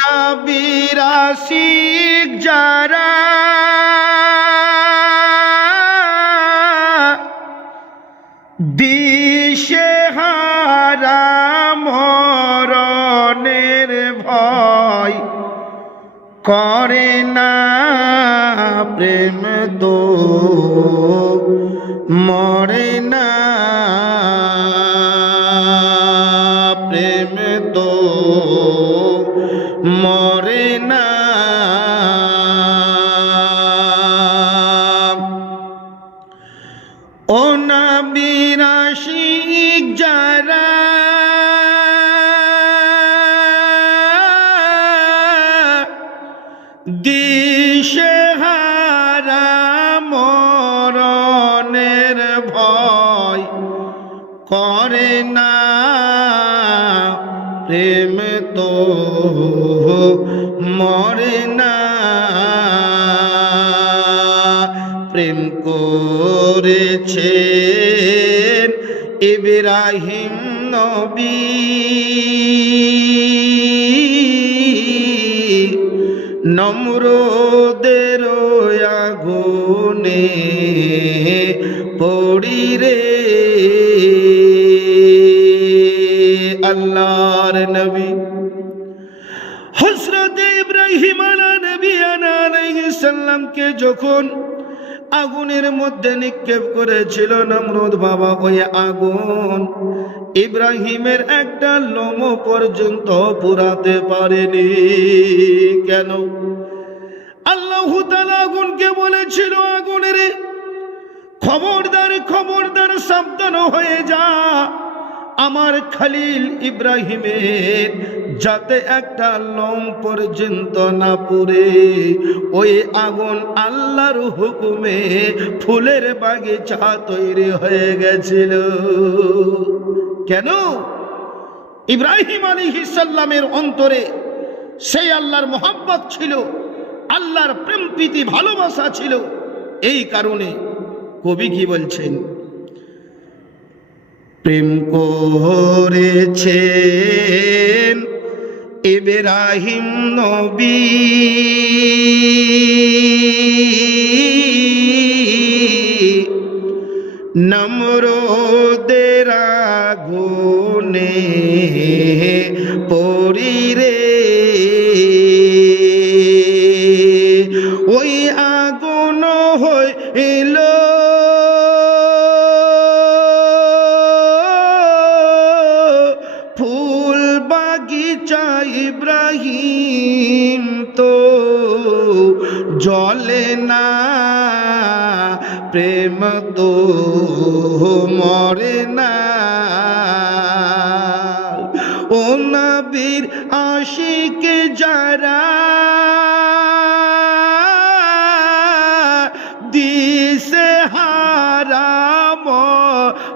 নাবিরাশিক যারা দিশে হারা মরণের ভয় করে না প্রেম তো মরে না মরে মরে না। প্রেম করেছেন ইব্রাহিম নবী। নম্রদের আগুনে পড়ি রে সাল্লামকে যখন আগুনের মধ্যে নিক্ষেপ করেছিল নমরুদ বাবা ওই আগুন ইব্রাহিমের একটা লোম পর্যন্ত পুরাতে পারেনি। কেন? আল্লাহ আগুনকে বলেছিল, আগুনের খবরদার খবরদার সাবধান হয়ে যা। আমার খালিল ইব্রাহিমের যাতে একটা লোম পর্যন্ত না পড়ে, ওই আগুন আল্লাহর হুকুমে ফুলের বাগিচা তৈরি হয়ে গেছিল। কেন? ইব্রাহিম আলী সাল্লামের অন্তরে সেই আল্লাহর মোহাব্বত ছিল, আল্লাহর প্রেম, প্রীতি, ভালোবাসা ছিল। এই কারণে কবি কি বলছেন? প্রেম করেছেন ইব্রাহিম নবী। নম্রদের আগুনে পরি জলে না প্রেম তো মরে না।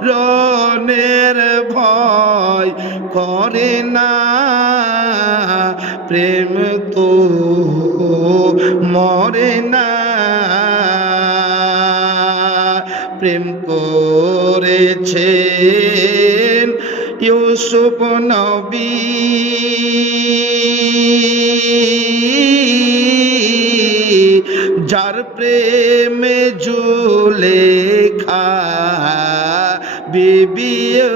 রনের ভয় করে না। প্রেম তো মরে না। প্রেম করেছেন ইউসুফ নবী। যার প্রেমে জুলে বিবি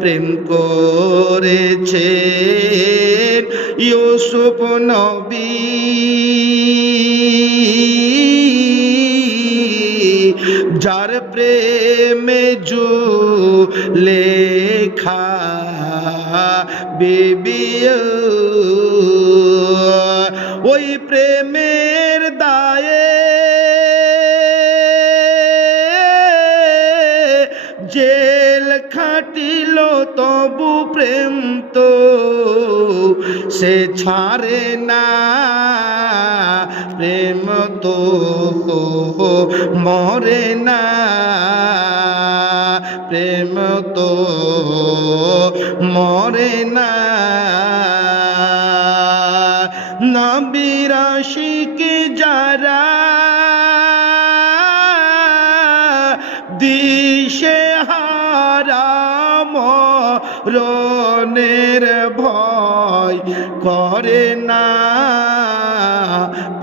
প্রেম করেছে। ইউসুফ নবী যার প্রেমে জু লেখা বিবি ওই প্রেমের খাটিল তবু প্রেম তো, সে ছাড়ে না প্রেম তো, মরে না প্রেম তো, মরে না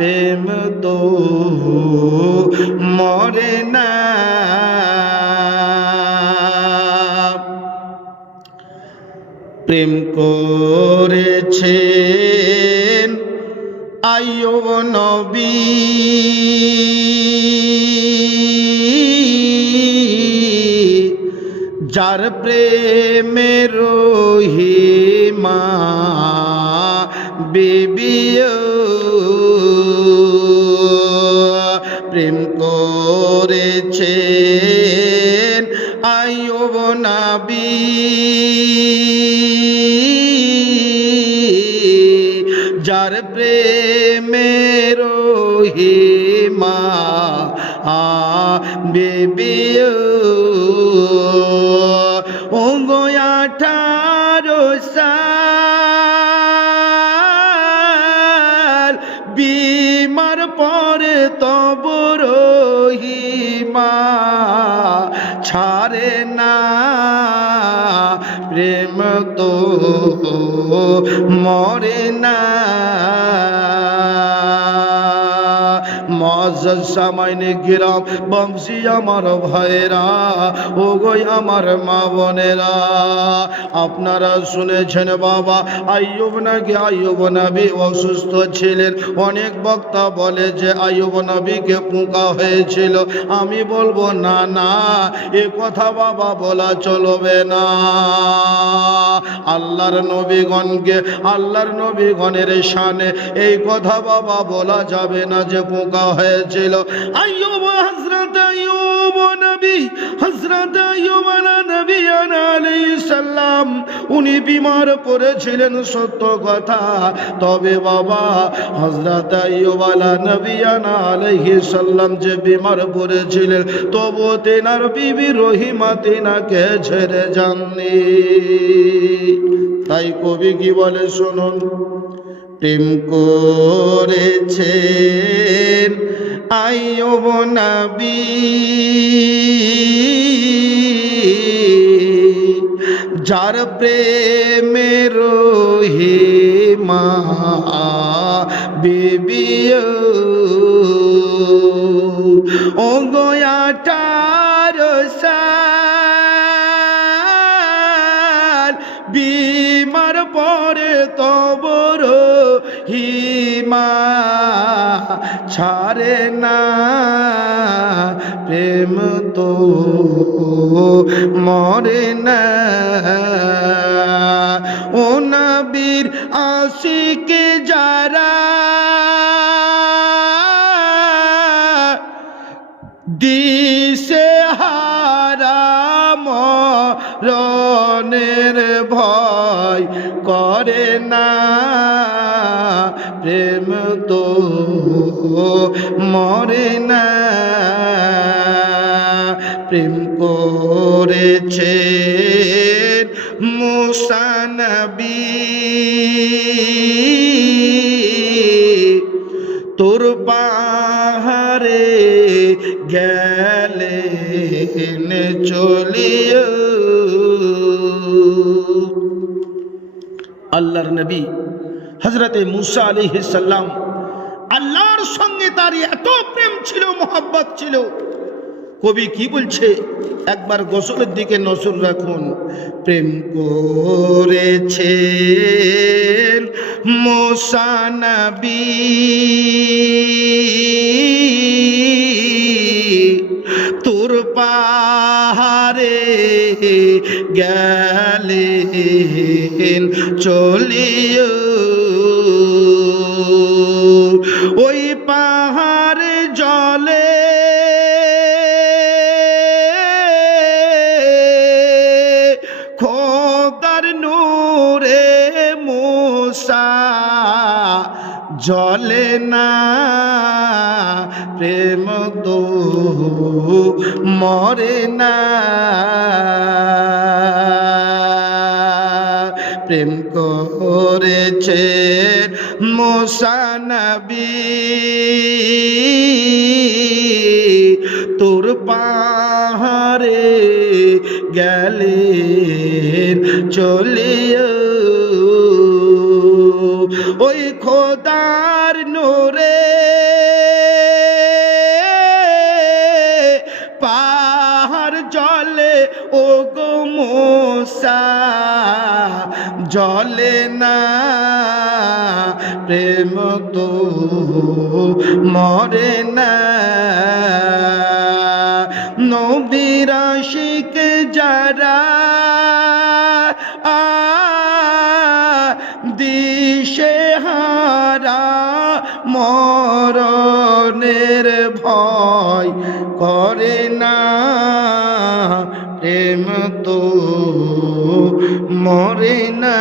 প্রেম তো মরে না। প্রেম করেছেন আইয়ুব নবী। যার প্রেমের রহিমা বিবিও যার প্রেমের হিমা বেবিও ও গোয়াঠারো সাল বিমার পরে তব রহিমা ছাড়ে না। প্রেম তো মরে না। মজাজ সামাইনে গিরাম, বংশী আমার ভাইরা ও গই আমার মা বোনেরা। আপনারা শুনেছেন বাবা, আইয়ুব নাকি আইয়ুব নবী অসুস্থ ছিলেন। অনেক বক্তা বলে যে আইয়ুব নবীকে পোকা হয়েছিল। আমি বলব, না না, এ কথা বাবা বলা চলবে না। আল্লাহর নবীগণকে, আল্লাহর নবীগণের শানে এই কথা বাবা বলা যাবে না যে পোঁকা পোকা হয়েছিল আইয়ুব হযরত আইয়ুব নবী, হযরত আইয়ুব নবী আলাইহিস সালাম। উনি বিমার পড়েছিলেন সত্য কথা। তবে বাবা, হযরত আইয়ুব নবী আলাইহিস সালাম যে বিমার পড়েছিলেন তবু তেনার বিবি রহিমা তেনাকে ছেড়ে যাননি। তাই কবি কি বলে, শুনুন। প্রেম করেছেন আইয়ুব নবী। যার প্রেমের মা বিবিও ও। গোয়াটার সাল বিমার পরে তবর হিমা ছাড়ে না। প্রেম তো মরে না। ও নবীর আশিকে যারা দিশে হারাম রনের ভয় করে না। প্রেম তো মরে না। প্রেম করেছে মুসানবী তোর পাহাড়ে গেলে চলিও। আল্লাহর নবী হজরতে মুসা আলী সাল্লাম আল্লাহর সঙ্গে তার এত প্রেম ছিল, মোহাব্বত ছিল। কবি কি বলছে? একবার গোসলের দিকে নজর রাখুন। প্রেম করেছেন মোসানবী তোর পাহাড়ে গেলেন, চলিও পাহাড় জলে। খোদার নূরে মূসা জলে না। প্রেম তো মরে না। করেছে মোসানবী তোর পাহাড়ে গেলেন চলিও। খোদার নূরে পাহাড় জলে ও গো মোসা। জলে না, প্রেম তো মরে না। নবীরাশিক যারা আ দিশে হারা মরণের ভয় করে না, প্রেম তো মরে না।